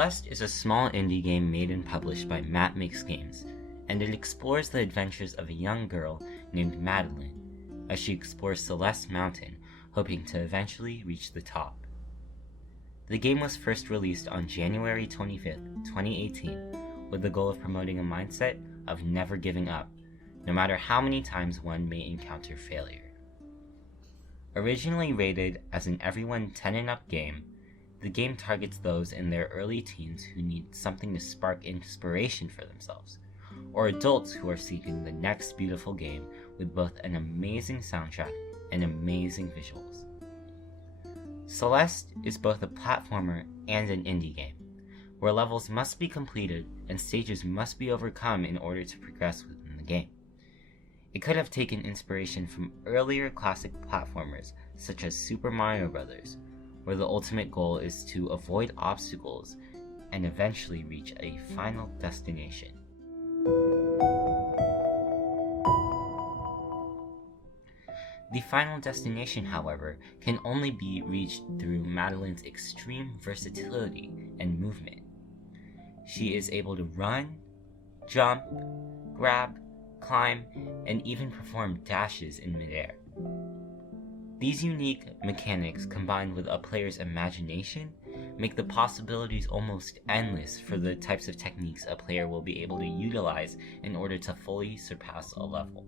Celeste is a small indie game made and published by Matt Makes Games, and it explores the adventures of a young girl named Madeline as she explores Celeste Mountain, hoping to eventually reach the top. The game was first released on January 25th, 2018, with the goal of promoting a mindset of never giving up, no matter how many times one may encounter failure. Originally rated as an everyone 10 and up game, the game targets those in their early teens who need something to spark inspiration for themselves, or adults who are seeking the next beautiful game with both an amazing soundtrack and amazing visuals. Celeste is both a platformer and an indie game, where levels must be completed and stages must be overcome in order to progress within the game. It could have taken inspiration from earlier classic platformers such as Super Mario Bros., where the ultimate goal is to avoid obstacles and eventually reach a final destination. The final destination, however, can only be reached through Madeline's extreme versatility and movement. She is able to run, jump, grab, climb, and even perform dashes in midair. These unique mechanics, combined with a player's imagination, make the possibilities almost endless for the types of techniques a player will be able to utilize in order to fully surpass a level.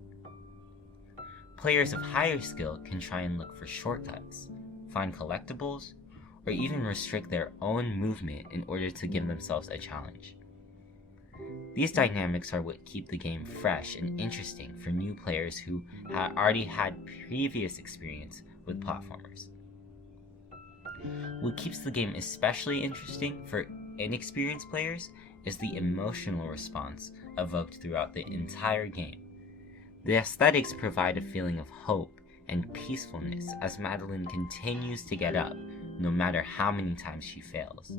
Players of higher skill can try and look for shortcuts, find collectibles, or even restrict their own movement in order to give themselves a challenge. These dynamics are what keep the game fresh and interesting for new players who already had previous experience with platformers. What keeps the game especially interesting for inexperienced players is the emotional response evoked throughout the entire game. The aesthetics provide a feeling of hope and peacefulness as Madeline continues to get up, no matter how many times she fails.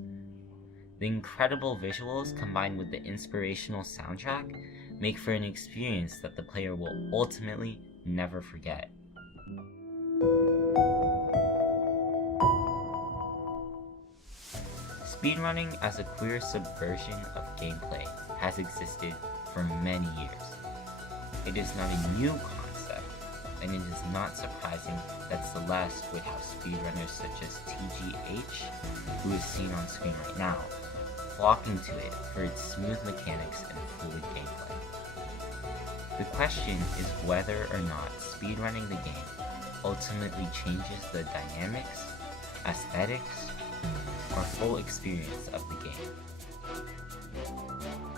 The incredible visuals combined with the inspirational soundtrack make for an experience that the player will ultimately never forget. Speedrunning as a queer subversion of gameplay has existed for many years. It is not a new concept, and it is not surprising that Celeste would have speedrunners such as TGH, who is seen on screen right now, flocking to it for its smooth mechanics and fluid gameplay. The question is whether or not speedrunning the game ultimately changes the dynamics, aesthetics, or full experience of the game.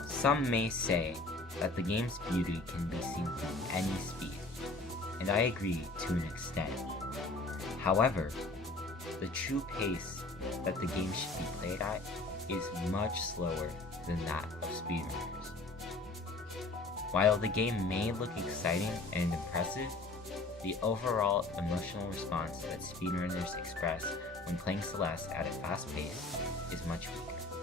Some may say that the game's beauty can be seen from any speed, and I agree to an extent. However, the true pace that the game should be played at is much slower than that of speedrunners. While the game may look exciting and impressive, the overall emotional response that speedrunners express when playing Celeste at a fast pace is much weaker.